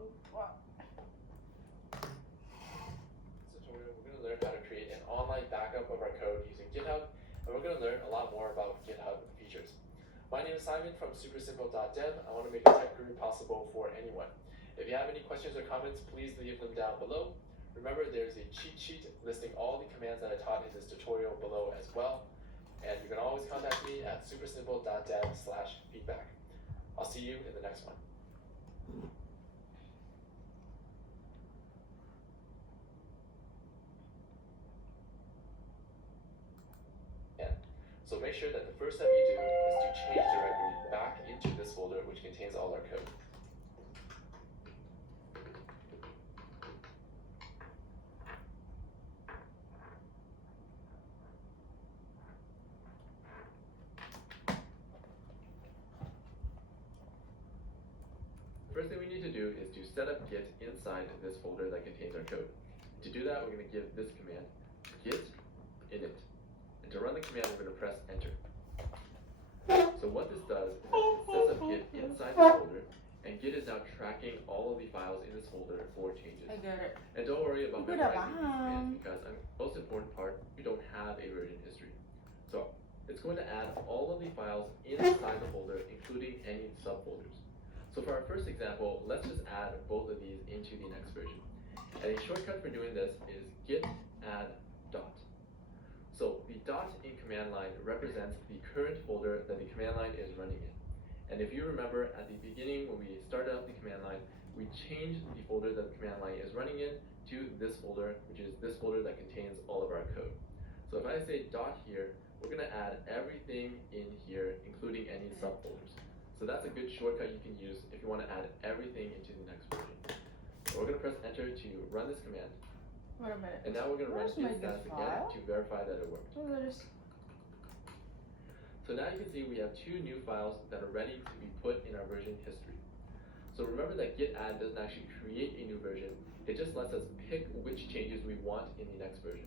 lupa. Tutorial, we're going to learn how to create an online backup of our code using GitHub, and we're going to learn a lot more about GitHub features. My name is Simon from supersimple.dev. I want to make a tech career possible for anyone. If you have any questions or comments, please leave them down below. Remember, there's a cheat sheet listing all the commands that I taught in this tutorial below as well. And you can always contact me at supersimple.dev/feedback. I'll see you in the next one. So make sure that the first step you do is to change directory back into this folder, which contains all our code. First thing we need to do is to set up Git inside this folder that contains our code. To do that, we're going to give this command, git init. And to run the command, we're going to press enter. So what this does is it sets up Git inside this folder, and Git is now tracking all of the files in this folder for changes. I get it. And don't worry about Udah memorizing these paham. commands because the most important part, we don't have a version history. So it's going to add all of the files inside the folder, including any subfolders. So for our first example, let's just add both of these into the next version. And a shortcut for doing this is git add dot. So the dot in command line represents the current folder that the command line is running in. And if you remember at the beginning when we started up the command line, we changed the folder that the command line is running in to this folder, which is this folder that contains all of our code. So if I say dot here, we're going to add everything in here, including any subfolders. So that's a good shortcut you can use if you want to add everything into the next version. So we're going to press enter to run this command. Wait a minute. And now we're going to run Where's my git status git again file? to verify that it worked. Oh, there's... So now you can see we have two new files that are ready to be put in our version history. So remember that git add doesn't actually create a new version, it just lets us pick which changes we want in the next version.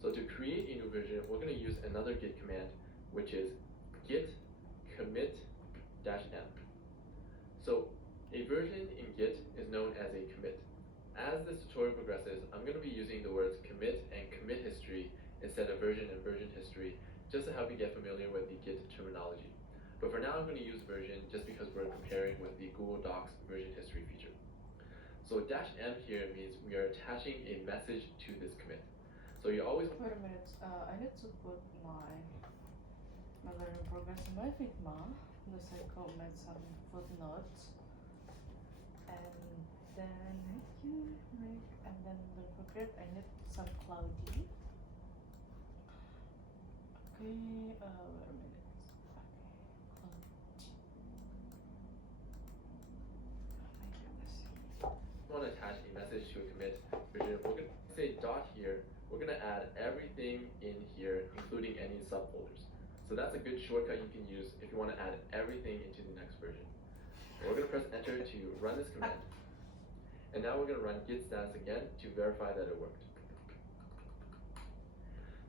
So to create a new version, we're going to use another git command, which is git commit -m. So a version in Git is known as a commit. As this tutorial progresses, I'm going to be using the words commit and commit history instead of version and version history, just to help you get familiar with the Git terminology. But for now, I'm going to use version just because we're comparing with the Google Docs version history feature. So -m here means we are attaching a message to this commit. So you always... Wait a minute. I need to put my learning progress in my Figma. Because I comment some footnotes. And then I can make... And then the progress, I need some cloudy. Okay, wait a minute. Okay, want to attach a message to a commit version, we're going to say dot here. We're going to add everything in here, including any subfolders. So that's a good shortcut you can use if you want to add everything into the next version. And we're going to press enter to run this command. And now we're going to run git status again to verify that it worked.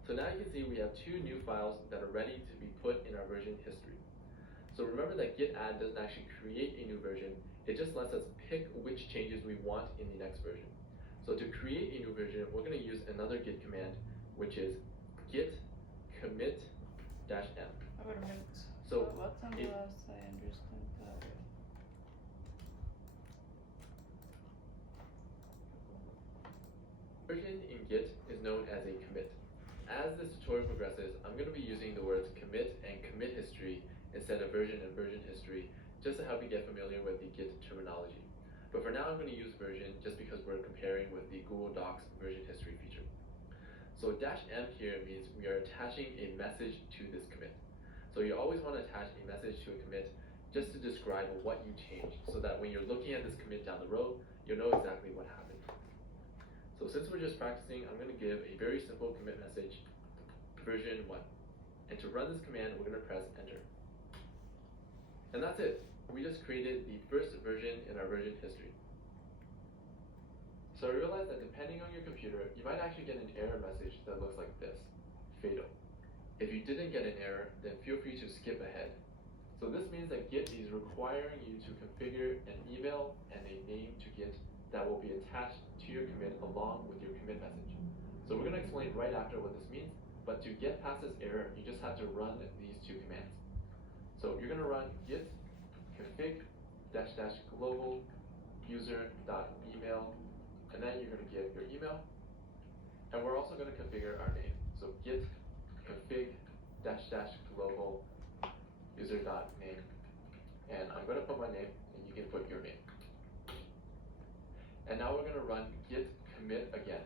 So now you can see we have two new files that are ready to be put in our version history. So remember that git add doesn't actually create a new version, it just lets us pick which changes we want in the next version. So to create a new version, we're going to use another git command, which is git commit -m. wait a minute. So what time was I understand that? Version in Git is known as a commit. As this tutorial progresses, I'm going to be using the words commit and commit history instead of version and version history, just to help you get familiar with the Git terminology. But for now, I'm going to use version just because we're comparing with the Google Docs version history feature. So -m here means we are attaching a message to this commit. So you always want to attach a message to a commit just to describe what you changed, so that when you're looking at this commit down the road, you'll know exactly what happened. So since we're just practicing, I'm going to give a very simple commit message, version 1. And to run this command, we're going to press enter. And that's it. We just created the first version in our version history. So I realized that depending on your computer, you might actually get an error message that looks like this, fatal. If you didn't get an error, then feel free to skip ahead. So this means that Git is requiring you to configure an email and a name to Git that will be attached to your commit along with your commit message. So we're going to explain right after what this means, but to get past this error, you just have to run these two commands. So you're going to run git config -- global user.email, and then you're going to give your email, and we're also going to configure our name. So git config -- global user.name, and I'm going to put my name, and you can put your name. And now we're going to run git commit again,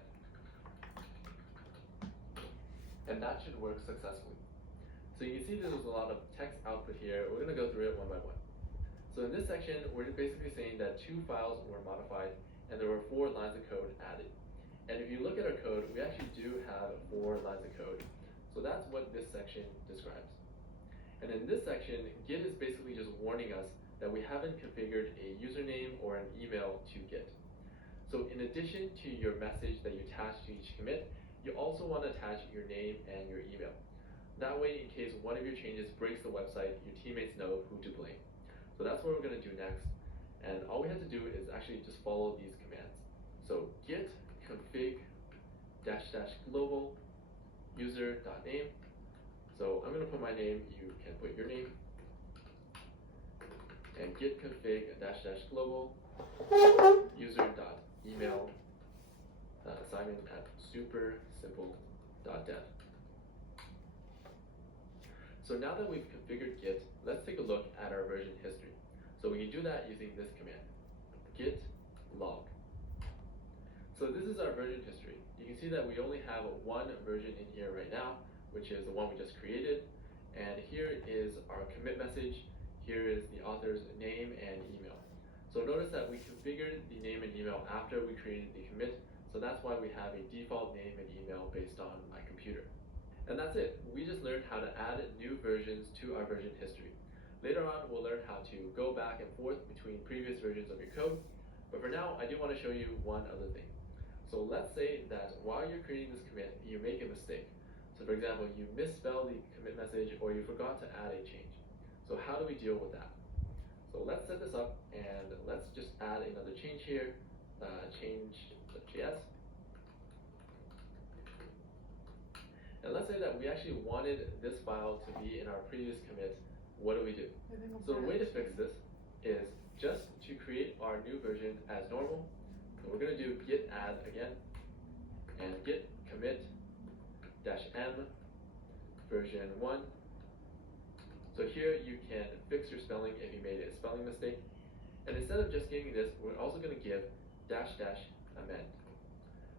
and that should work successfully. So you can see there's a lot of text output here. We're going to go through it one by one. So in this section, we're basically saying that 2 files were modified and there were 4 lines of code added. And if you look at our code, we actually do have 4 lines of code. So that's what this section describes. And in this section, Git is basically just warning us that we haven't configured a username or an email to Git. So in addition to your message that you attach to each commit, you also want to attach your name and your email. That way, in case one of your changes breaks the website, your teammates know who to blame. So that's what we're going to do next. And all we have to do is actually just follow these commands. So git config -- global user.name. So I'm going to put my name, you can put your name. And git config -- global user.email simon@supersimple.dev. So now that we've configured Git, let's take a look at our version history. So we can do that using this command, git log. So this is our version history. You can see that we only have one version in here right now, which is the one we just created. And here is our commit message. Here is the author's name and email. So notice that we configured the name and email after we created the commit. So that's why we have a default name and email based on my computer. And that's it. We just learned how to add new versions to our version history. Later on, we'll learn how to go back and forth between previous versions of your code. But for now, I do want to show you one other thing. So let's say that while you're creating this commit, you make a mistake. So for example, you misspelled the commit message or you forgot to add a change. So how do we deal with that? So let's set this up and let's just add another change here, change.js. And let's say that we actually wanted this file to be in our previous commit. What do? So the way to fix this is just to create our new version as normal. So we're going to do git add again and git commit -m version 1. So here you can fix your spelling if you made a spelling mistake. And instead of just giving this, we're also going to give --amend.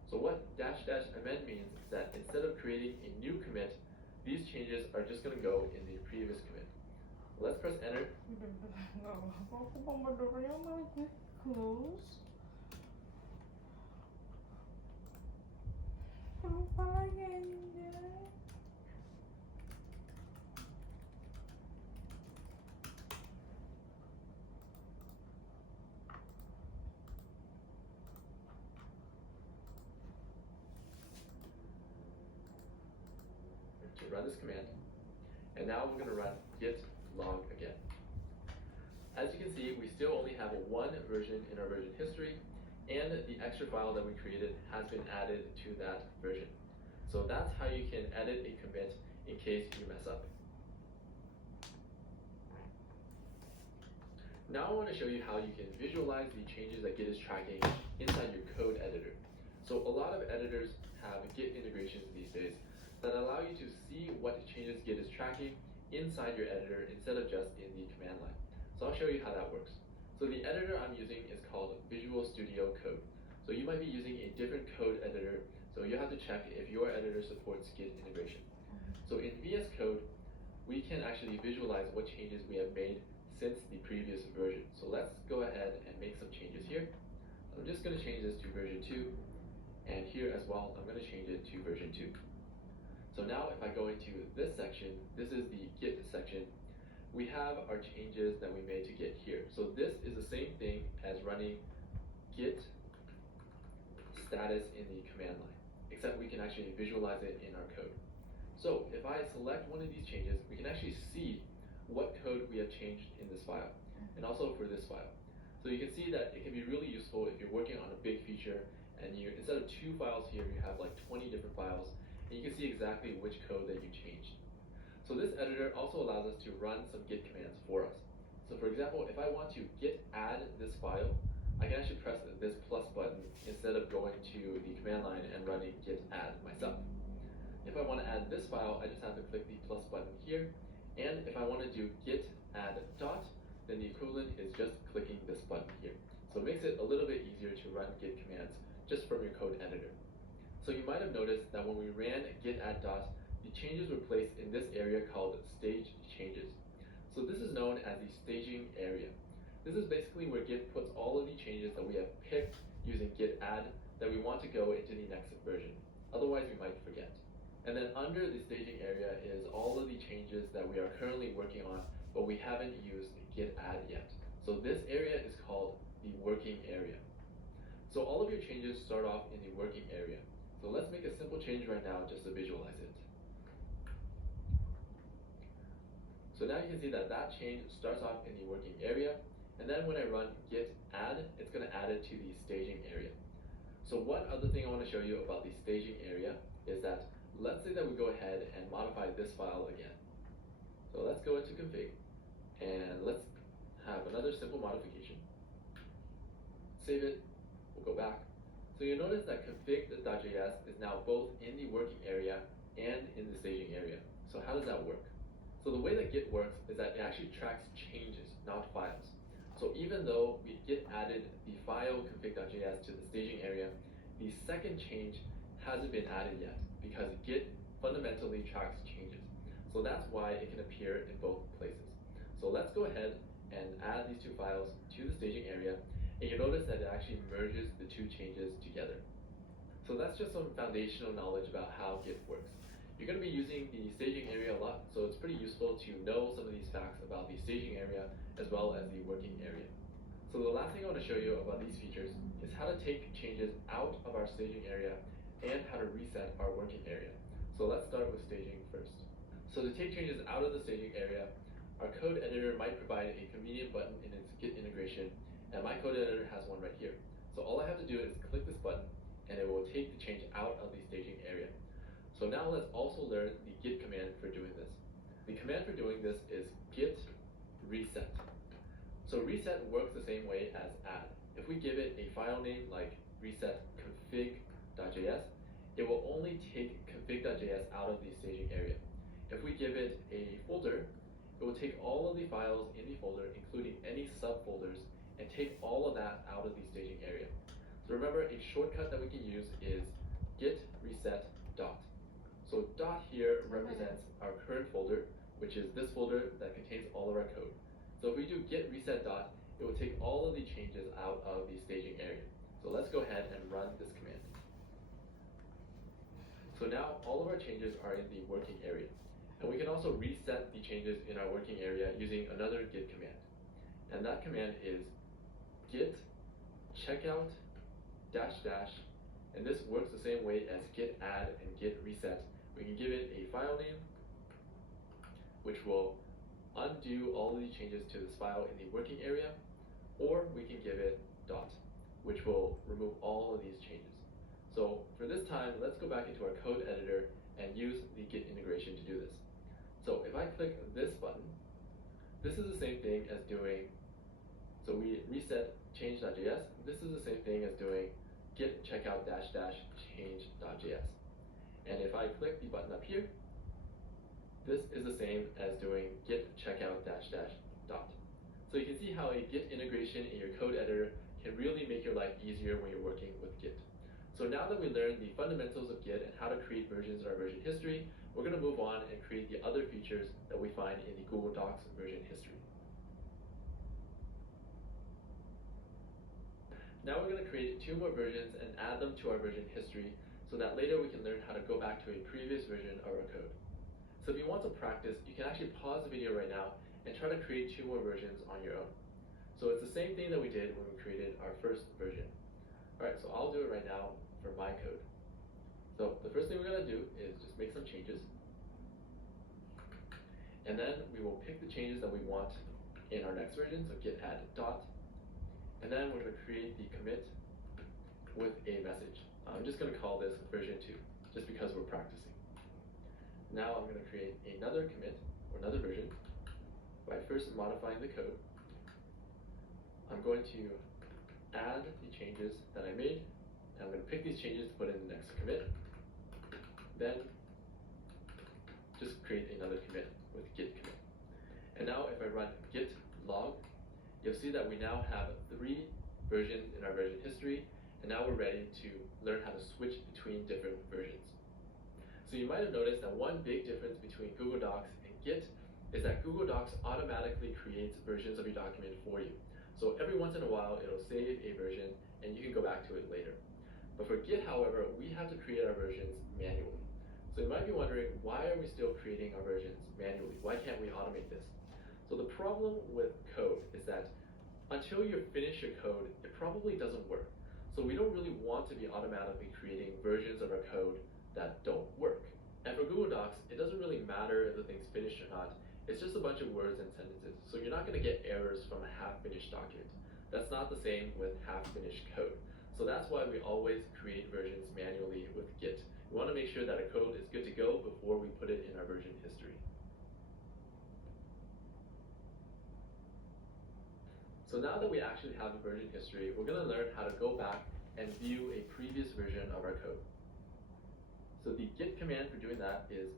So what --amend means is that instead of creating a new commit, these changes are just going to go in the previous commit. Let's press enter. Close. To run this command. And now we're going to run git log again. As you can see, we still only have one version in our version history, and the extra file that we created has been added to that version. So that's how you can edit a commit in case you mess up. Now I want to show you how you can visualize the changes that Git is tracking inside your code editor. So a lot of editors have Git integrations these days that allow you to see what changes Git is tracking inside your editor instead of just in the command line. So I'll show you how that works. So the editor I'm using is called Visual Studio Code. So you might be using a different code editor, so you have to check if your editor supports Git integration. So in VS Code, we can actually visualize what changes we have made since the previous version. So let's go ahead and make some changes here. I'm just going to change this to version 2, and here as well, I'm going to change it to version 2. So now if I go into this section, this is the Git section, we have our changes that we made to Git here. So this is the same thing as running Git status in the command line, except we can actually visualize it in our code. So if I select one of these changes, we can actually see what code we have changed in this file, and also for this file. So you can see that it can be really useful if you're working on a big feature and you, instead of 2 files here, you have like 20 different files, and you can see exactly which code that you changed. So this editor also allows us to run some git commands for us. So for example, if I want to git add this file, I can actually press this plus button instead of going to the command line and running git add myself. If I want to add this file, I just have to click the plus button here, and if I want to do git add dot, then the equivalent is just clicking this button here. So it makes it a little bit easier to run git commands just from your code editor. So you might have noticed that when we ran git add dot, the changes were placed in this area called staged changes. So this is known as the staging area. This is basically where Git puts all of the changes that we have picked using git add that we want to go into the next version. Otherwise we might forget. And then under the staging area is all of the changes that we are currently working on, but we haven't used git add yet. So this area is called the working area. So all of your changes start off in the working area. So let's make a simple change right now just to visualize it. So now you can see that that change starts off in the working area, and then when I run git add, it's going to add it to the staging area. So one other thing I want to show you about the staging area is that let's say that we go ahead and modify this file again. So let's go into config and let's have another simple modification. Save it, we'll go back. So you'll notice that config.js is now both in the working area and in the staging area. So how does that work? So the way that Git works is that it actually tracks changes, not files. So even though we Git added the file config.js to the staging area, the second change hasn't been added yet because Git fundamentally tracks changes. So that's why it can appear in both places. So let's go ahead and add these 2 files to the staging area, and you'll notice that it actually merges the 2 changes together. So that's just some foundational knowledge about how Git works. You're going to be using the staging area a lot, so it's pretty useful to know some of these facts about the staging area as well as the working area. So the last thing I want to show you about these features is how to take changes out of our staging area and how to reset our working area. So let's start with staging first. So to take changes out of the staging area, our code editor might provide a convenient button in its Git integration, and my code editor has one right here. So all I have to do is click this button, and it will take the change out of the staging area. So now let's also learn the git command for doing this. The command for doing this is git reset. So reset works the same way as add. If we give it a file name like reset config.js, it will only take config.js out of the staging area. If we give it a folder, it will take all of the files in the folder, including any subfolders, and take all of that out of the staging area. So remember, a shortcut that we can use is git reset dot. So dot here represents our current folder, which is this folder that contains all of our code. So if we do git reset dot, it will take all of the changes out of the staging area. So let's go ahead and run this command. So now all of our changes are in the working area. And we can also reset the changes in our working area using another git command. And that command is git checkout dash dash, and this works the same way as git add and git reset. We can give it a file name, which will undo all of the changes to this file in the working area, or we can give it dot, which will remove all of these changes. So for this time, let's go back into our code editor and use the Git integration to do this. So if I click this button, this is the same thing as doing, so we reset change.js, this is the same thing as doing git checkout dash dash change.js. And if I click the button up here, this is the same as doing git checkout dash dash dot. So you can see how a Git integration in your code editor can really make your life easier when you're working with Git. So now that we learned the fundamentals of Git and how to create versions in our version history, we're going to move on and create the other features that we find in the Google Docs version history. Now we're going to create 2 more versions and add them to our version history so that later we can learn how to go back to a previous version of our code. So if you want to practice, you can actually pause the video right now and try to create 2 more versions on your own. So it's the same thing that we did when we created our first version. Alright, so I'll do it right now for my code. So the first thing we're going to do is just make some changes. And then we will pick the changes that we want in our next version, so git add dot. And then we're going to create the commit with a message. I'm just going to call this version 2, just because we're practicing. Now I'm going to create another commit, or another version, by first modifying the code. I'm going to add the changes that I made, and I'm going to pick these changes to put in the next commit. Then just create another commit with git commit. And now if I run git log, you'll see that we now have 3 versions in our version history, and now we're ready to learn how to switch between different versions. So you might have noticed that one big difference between Google Docs and Git is that Google Docs automatically creates versions of your document for you. So every once in a while, it'll save a version, and you can go back to it later. But for Git, however, we have to create our versions manually. So you might be wondering, why are we still creating our versions manually? Why can't we automate this? So the problem with code is that until you finish your code, it probably doesn't work. So we don't really want to be automatically creating versions of our code that don't work. And for Google Docs, it doesn't really matter if the thing's finished or not. It's just a bunch of words and sentences. So you're not going to get errors from a half-finished document. That's not the same with half-finished code. So that's why we always create versions manually with Git. We want to make sure that a code is good to go before we put it in our version history. So now that we actually have a version history, we're going to learn how to go back and view a previous version of our code. So the git command for doing that is